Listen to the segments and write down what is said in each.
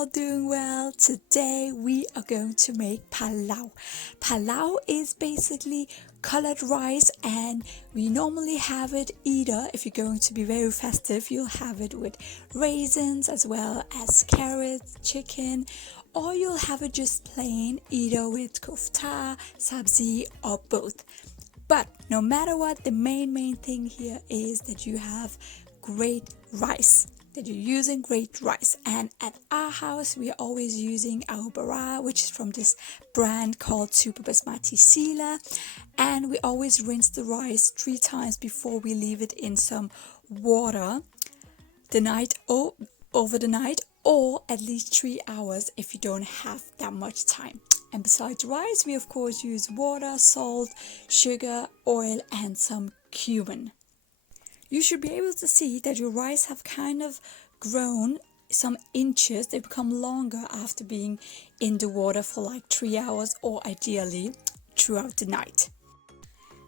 all doing well? Today we are going to make pulao. Pulao is basically colored rice, and we normally have it either, if you're going to be very festive, you'll have it with raisins as well as carrots, chicken, or you'll have it just plain, either with kofta, sabzi, or both. But no matter what, the main thing here is that you have great rice, that you're using great rice. And at our house, we are always using our bara, which is from this brand called Super Basmati Sila. And we always rinse the rice 3 times before we leave it in some water over the night, or at least 3 hours if you don't have that much time. And besides rice, we of course use water, salt, sugar, oil, and some cumin. You should be able to see that your rice have kind of grown some inches. They become longer after being in the water for like 3 hours, or ideally throughout the night.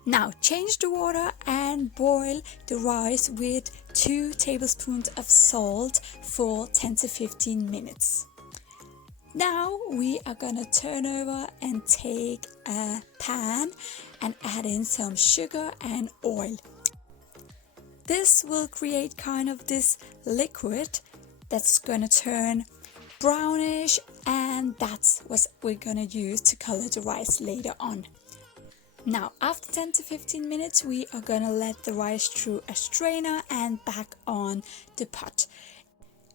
Now change the water and boil the rice with 2 tablespoons of salt for 10 to 15 minutes. Now we are gonna turn over and take a pan and add in some sugar and oil. This will create kind of this liquid that's gonna turn brownish, and that's what we're gonna use to color the rice later on. Now after 10 to 15 minutes, we are gonna let the rice through a strainer and back on the pot.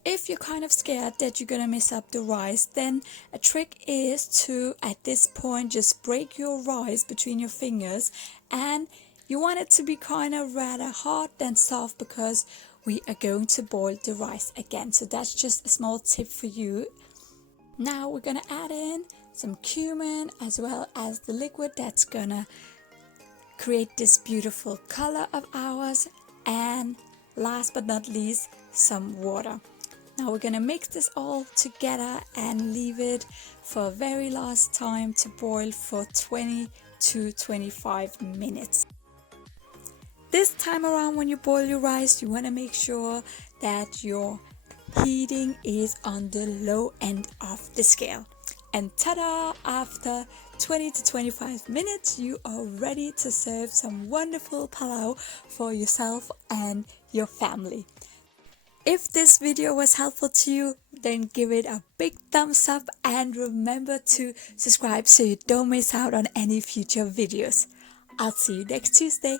If you're kind of scared that you're gonna mess up the rice, then a trick is to, at this point, just break your rice between your fingers, and you want it to be kind of rather hard than soft, because we are going to boil the rice again. So that's just a small tip for you. Now we're gonna add in some cumin as well as the liquid that's gonna create this beautiful color of ours, and last but not least, some water. Now we're gonna mix this all together and leave it for a very last time to boil for 20 to 25 minutes. This time around, when you boil your rice, you want to make sure that your heating is on the low end of the scale. And ta-da! After 20 to 25 minutes, you are ready to serve some wonderful pulao for yourself and your family. If this video was helpful to you, then give it a big thumbs up, and remember to subscribe so you don't miss out on any future videos. I'll see you next Tuesday.